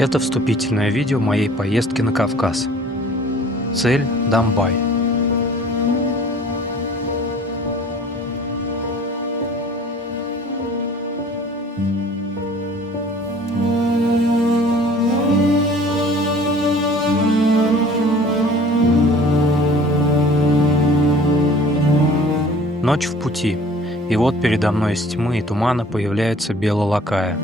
Это вступительное видео моей поездки на Кавказ. Цель – Домбай. Ночь в пути, и вот передо мной из тьмы и тумана появляется Золотая.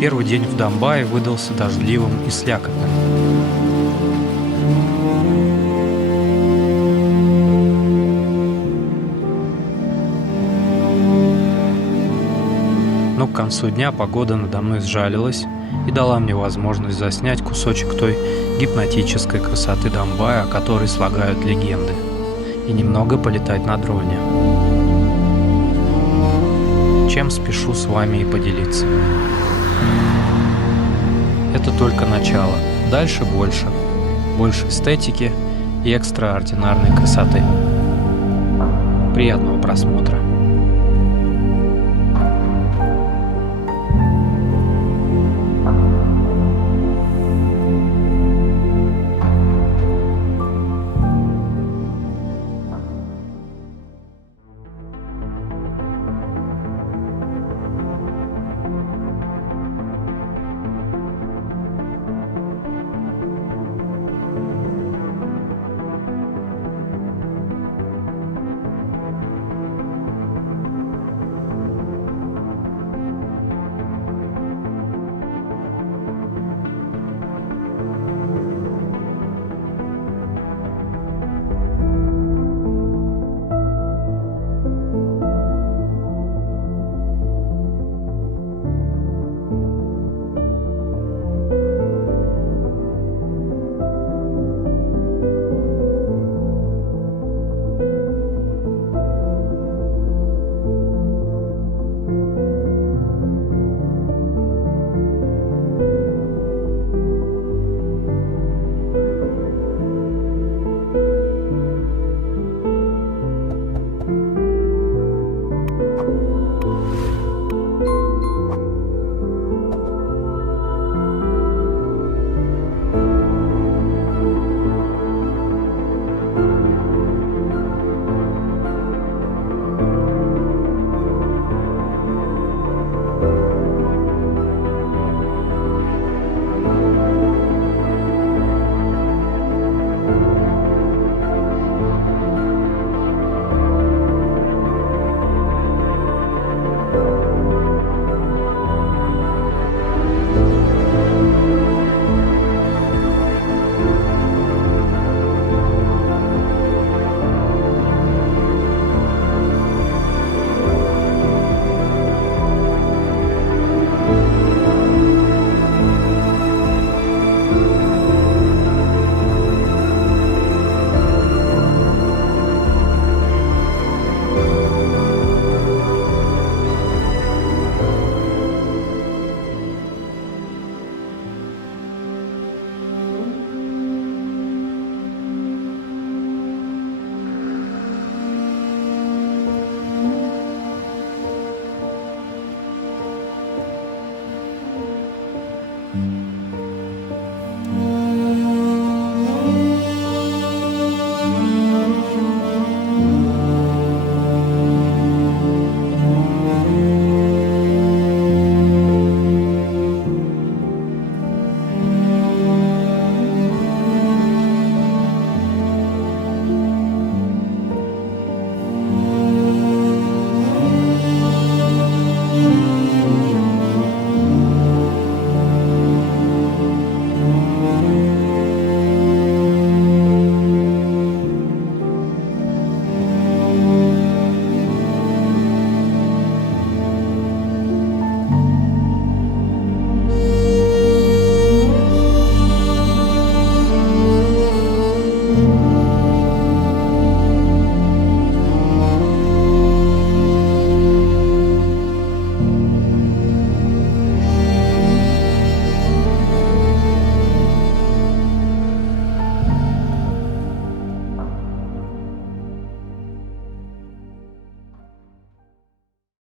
Первый день в Домбае выдался дождливым и слякотным. Но к концу дня погода надо мной сжалилась и дала мне возможность заснять кусочек той гипнотической красоты Домбая, о которой слагают легенды, и немного полетать на дроне. Чем спешу с вами и поделиться. Это только начало. Дальше больше. Больше эстетики и экстраординарной красоты. Приятного просмотра.